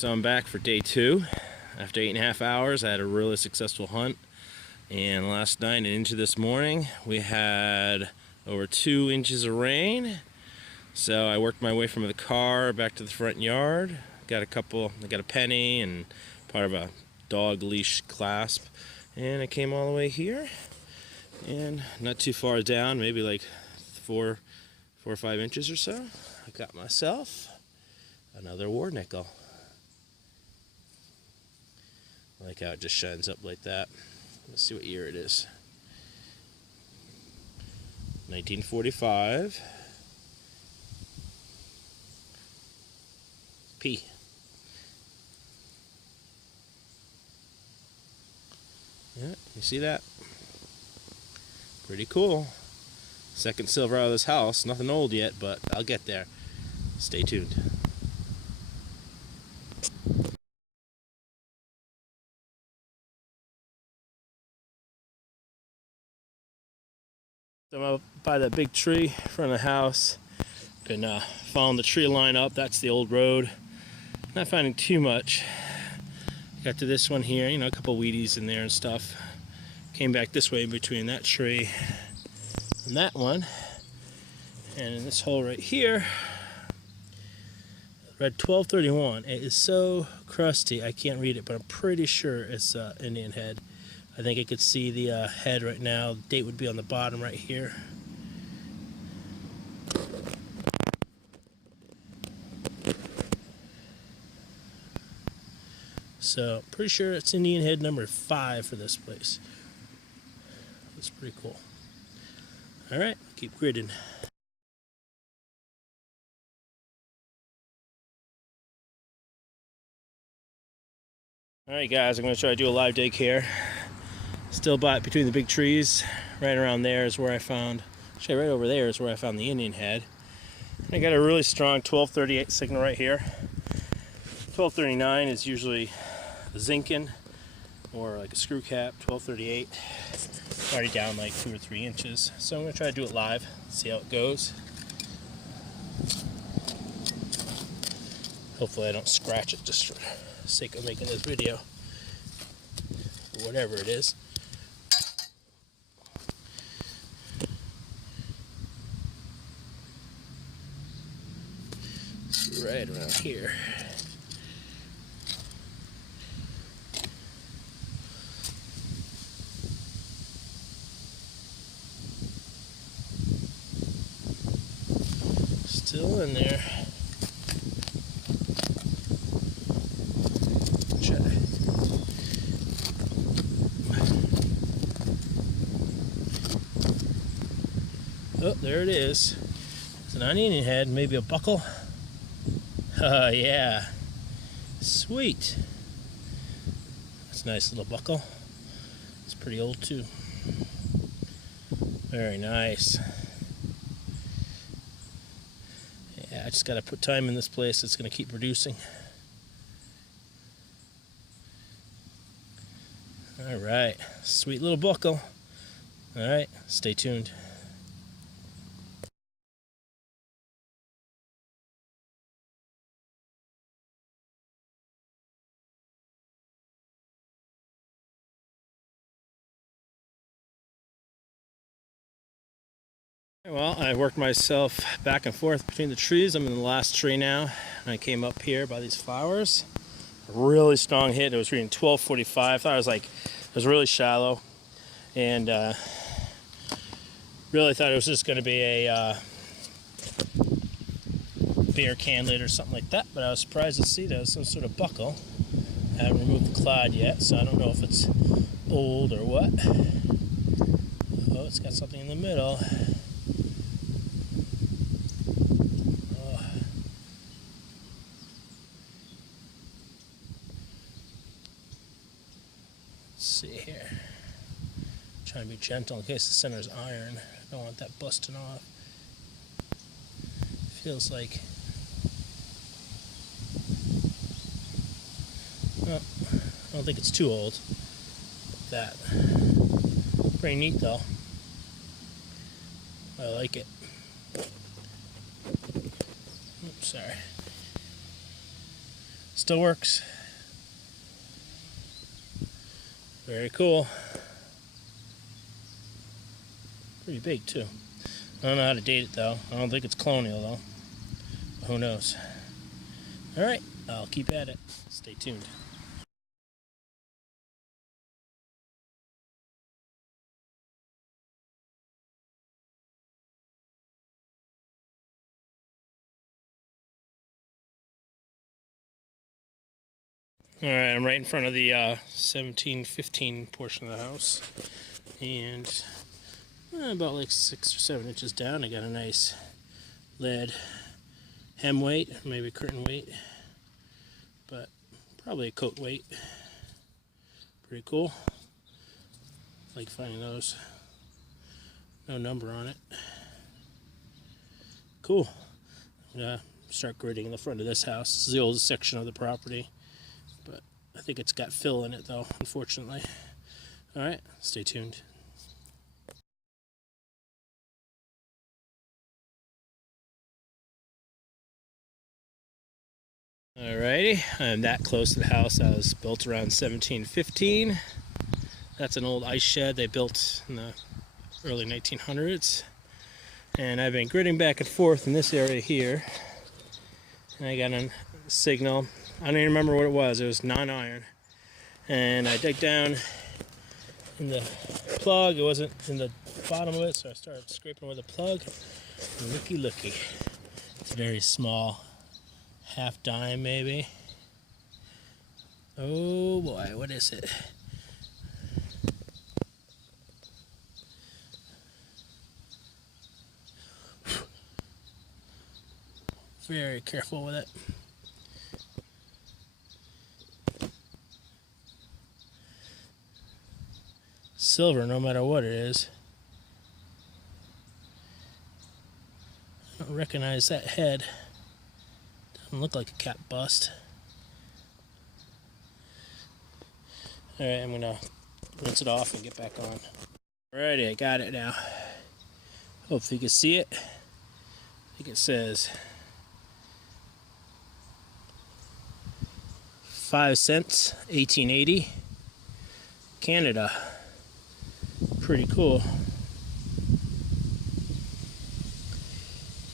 So I'm back for day 2. After 8.5 hours, I had a really successful hunt. And last night and into this morning, we had over 2 inches of rain. So I worked my way from the car back to the front yard. I got a penny and part of a dog leash clasp. And I came all the way here. And not too far down, maybe like 4 or 5 inches or so, I got myself another war nickel. I like how it just shines up like that. Let's see what year it is. 1945. P. Yeah, you see that? Pretty cool. Second silver out of this house. Nothing old yet, but I'll get there. Stay tuned. So I'm up by that big tree in front of the house. Can follow the tree line up. That's the old road. Not finding too much. Got to this one here, a couple weedies in there and stuff. Came back this way between that tree and that one. And in this hole right here, read 1231. It is so crusty, I can't read it, but I'm pretty sure it's Indian head. I think I could see the head right now. The date would be on the bottom right here. So, pretty sure it's Indian head number 5 for this place. That's pretty cool. Alright, keep gridding. Alright guys, I'm going to try to do a live dig here. Still between the big trees. Right around there is where I found, actually right over there is where I found the Indian head. And I got a really strong 1238 signal right here. 1239 is usually a zinkin or like a screw cap. 1238, already down like 2 or 3 inches. So I'm going to try to do it live, see how it goes. Hopefully I don't scratch it just for the sake of making this video, or whatever it is. It's right around here. Still in there. Oh, there it is. It's an Indian head, maybe a buckle. Yeah. Sweet. That's a nice little buckle. It's pretty old too. Very nice. Yeah, I just gotta put time in this place. It's gonna keep producing. Alright. Sweet little buckle. Alright, stay tuned. Well, I worked myself back and forth between the trees. I'm in the last tree now, and I came up here by these flowers. A really strong hit. It was reading 1245. I thought it was really shallow, and really thought it was just going to be a bear can lid or something like that. But I was surprised to see that it was some sort of buckle. I haven't removed the clod yet, so I don't know if it's old or what. Oh, it's got something in the middle. See here. Trying to be gentle in case the center is iron. I don't want that busting off. Feels like. Well, I don't think it's too old. That. Pretty neat though. I like it. Oops, sorry. Still works. Very cool. Pretty big too. I don't know how to date it though. I don't think it's colonial though. But who knows? Alright, I'll keep at it. Stay tuned. Alright, I'm right in front of the 1715 portion of the house. And about like 6 or 7 inches down, I got a nice lead hem weight, maybe curtain weight, but probably a coat weight. Pretty cool. Like finding those. No number on it. Cool. I'm gonna start grading the front of this house. This is the oldest section of the property, but I think it's got fill in it though, unfortunately. Alright, stay tuned. Alrighty, I'm that close to the house. That was built around 1715. That's an old ice shed they built in the early 1900s. And I've been gridding back and forth in this area here. And I got a signal. I don't even remember what it was. It was non-iron. And I dug down in the plug. It wasn't in the bottom of it, so I started scraping with a plug. And looky. It's very small. Half dime maybe. Oh boy, what is it? Very careful with it. Silver, no matter what it is. I don't recognize that head. Doesn't look like a cat bust. Alright, I'm gonna rinse it off and get back on. Alrighty, I got it now. Hopefully you can see it. I think it says 5 cents, 1880, Canada. Pretty cool.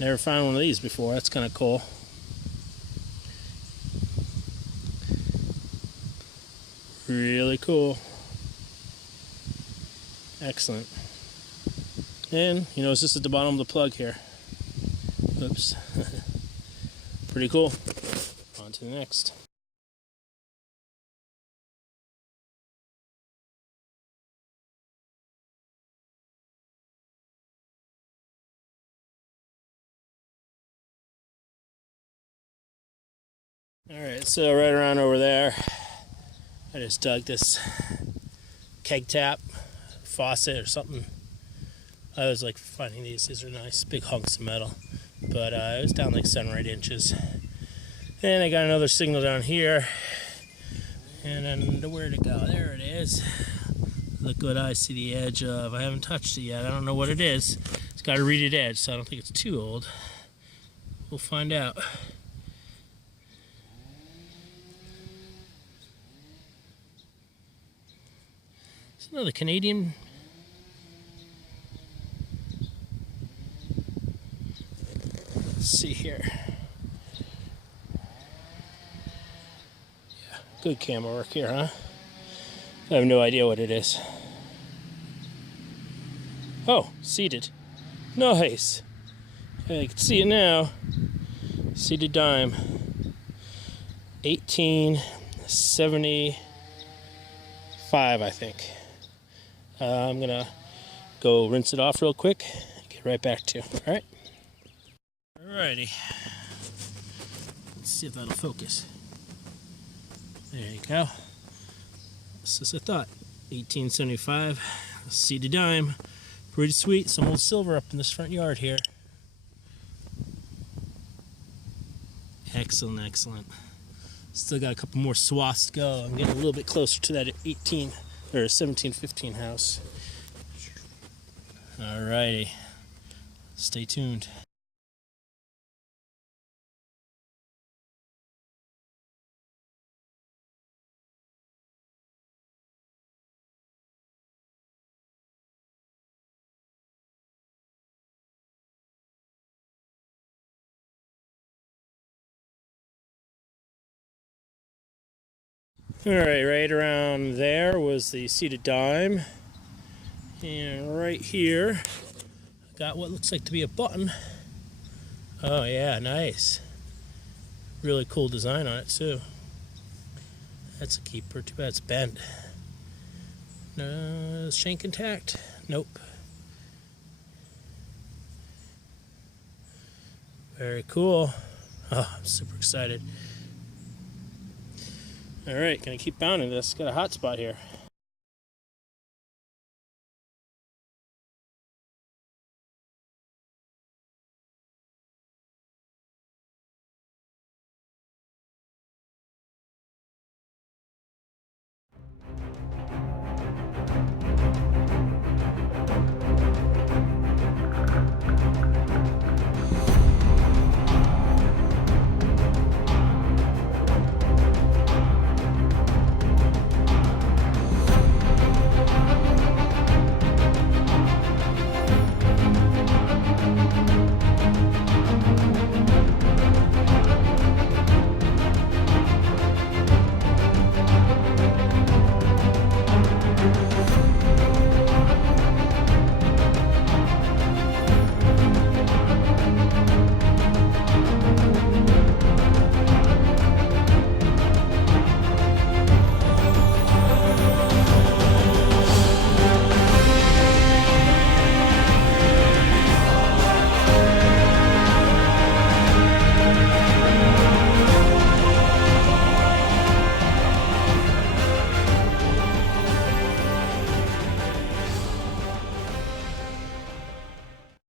Never found one of these before. That's kind of cool. Really cool. Excellent. And you notice this is the bottom of the plug here. Oops. Pretty cool. On to the next. Alright, so right around over there, I just dug this keg tap, faucet or something. I was like finding these are nice big hunks of metal, but it was down like 7 or 8 inches. And I got another signal down here, and then where'd it go? There it is. Look what I see the edge of. I haven't touched it yet. I don't know what it is. It's got a reeded edge, so I don't think it's too old. We'll find out. It's another Canadian. Let's see here. Yeah, good camera work here, huh? I have no idea what it is. Oh, seated. Nice. I can see it now. Seated dime. 1875, I think. I'm gonna go rinse it off real quick. Get right back to you. All right. Alrighty. Let's see if that'll focus. There you go. Just as I thought. 1875. Seated dime. Pretty sweet. Some old silver up in this front yard here. Excellent, excellent. Still got a couple more swaths to go. I'm getting a little bit closer to that 1715 house. Alrighty. Stay tuned. Alright, right around there was the seated dime. And right here, I got what looks like to be a button. Oh yeah, nice. Really cool design on it too. That's a keeper, too bad it's bent. No, is shank intact? Nope. Very cool. Oh, I'm super excited. Alright, gonna keep pounding this. Got a hot spot here.